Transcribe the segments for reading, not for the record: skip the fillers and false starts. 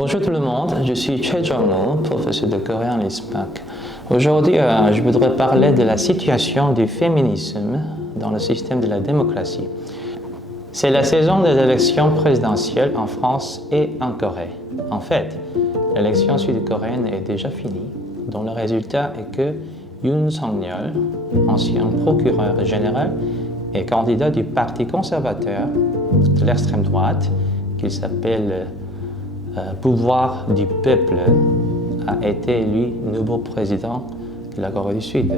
Bonjour tout le monde, je suis Choi Jong-woo, professeur de coréen à l'ISPAC. Aujourd'hui, je voudrais parler de la situation du féminisme dans le système de la démocratie. C'est la saison des élections présidentielles en France et en Corée. En fait, l'élection sud-coréenne est déjà finie, dont le résultat est que Yoon Suk-yeol, ancien procureur général et candidat du Parti conservateur de l'extrême droite, qui s'appelle Pouvoir du peuple, a été élu nouveau président de la Corée du Sud.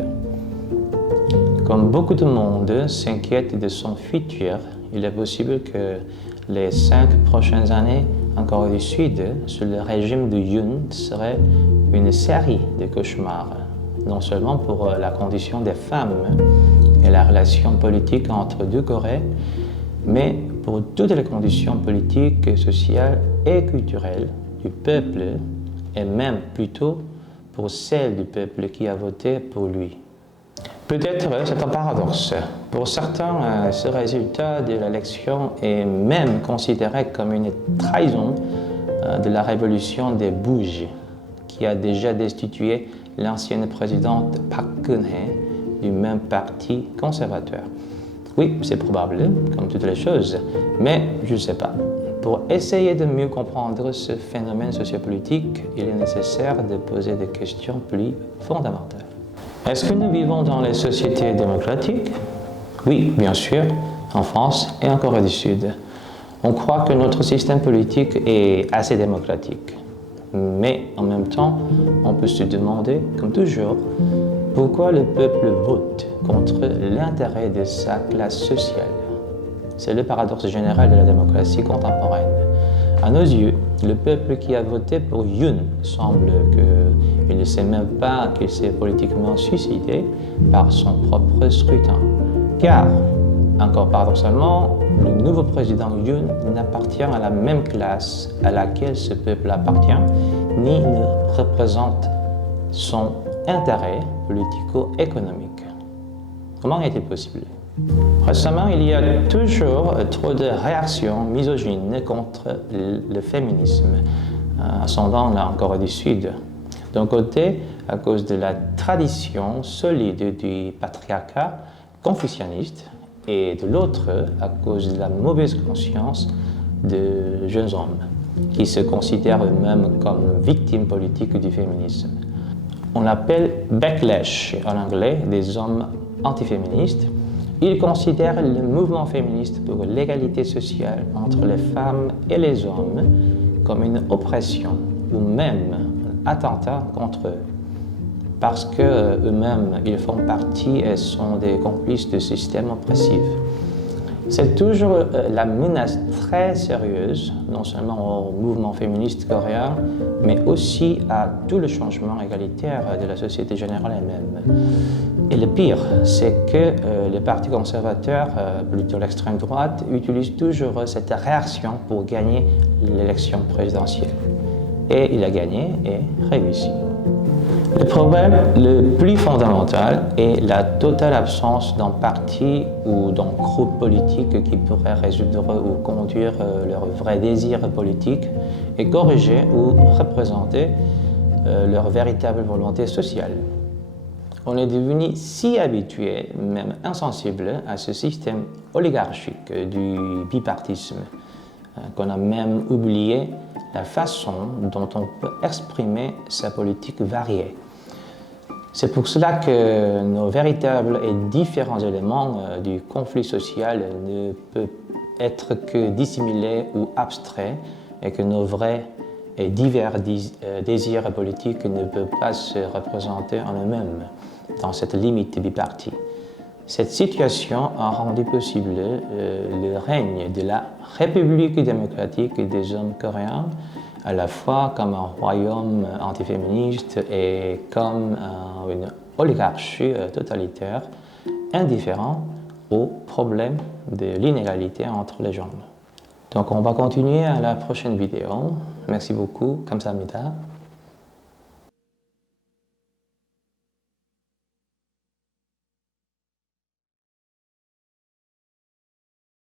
Comme beaucoup de monde s'inquiète de son futur, il est possible que les 5 prochaines années en Corée du Sud, sous le régime de Yoon, seraient une série de cauchemars, non seulement pour la condition des femmes et la relation politique entre deux Corées, mais pour toutes les conditions politiques, sociales et culturelles du peuple, et même plutôt pour celles du peuple qui a voté pour lui. Peut-être c'est un paradoxe. Pour certains, ce résultat de l'élection est même considéré comme une trahison de la révolution des Bouges, qui a déjà destitué l'ancienne présidente Park Geun-hye du même parti conservateur. Oui, c'est probable, comme toutes les choses, mais je ne sais pas. Pour essayer de mieux comprendre ce phénomène sociopolitique, il est nécessaire de poser des questions plus fondamentales. Est-ce que nous vivons dans les sociétés démocratiques? Oui, bien sûr, en France et en Corée du Sud. On croit que notre système politique est assez démocratique. Mais en même temps, on peut se demander, comme toujours, pourquoi le peuple vote contre l'intérêt de sa classe sociale. C'est le paradoxe général de la démocratie contemporaine. À nos yeux, le peuple qui a voté pour Yoon semble qu'il ne sait même pas qu'il s'est politiquement suicidé par son propre scrutin. Car, encore paradoxalement, le nouveau président Yoon n'appartient à la même classe à laquelle ce peuple appartient, ni ne représente son intérêt politico-économique. Comment est-il possible? Récemment, il y a toujours trop de réactions misogynes contre le féminisme, ascendant là en Corée du Sud. D'un côté, à cause de la tradition solide du patriarcat confucianiste, et de l'autre, à cause de la mauvaise conscience de jeunes hommes, qui se considèrent eux-mêmes comme victimes politiques du féminisme. On l'appelle backlash en anglais des hommes antiféministes. Ils considèrent le mouvement féministe pour l'égalité sociale entre les femmes et les hommes comme une oppression ou même un attentat contre eux, parce qu'eux-mêmes ils font partie et sont des complices de systèmes oppressifs. C'est toujours la menace très sérieuse, non seulement au mouvement féministe coréen, mais aussi à tout le changement égalitaire de la société générale elle-même. Et le pire, c'est que le Parti conservateur, plutôt l'extrême droite, utilise toujours cette réaction pour gagner l'élection présidentielle. Et il a gagné et réussi. Le problème le plus fondamental est la totale absence d'un parti ou d'un groupe politique qui pourrait résoudre ou conduire leurs vrais désirs politiques et corriger ou représenter leur véritable volonté sociale. On est devenu si habitué, même insensible, à ce système oligarchique du bipartisme qu'on a même oublié la façon dont on peut exprimer sa politique variée. C'est pour cela que nos véritables et différents éléments du conflit social ne peuvent être que dissimulés ou abstraits et que nos vrais et divers désirs politiques ne peuvent pas se représenter en eux-mêmes dans cette limite bipartie. Cette situation a rendu possible le règne de la République démocratique des hommes coréens, à la fois comme un royaume antiféministe et comme une oligarchie totalitaire, indifférent aux problèmes de l'inégalité entre les genres. Donc on va continuer à la prochaine vidéo. Merci beaucoup, 감사합니다.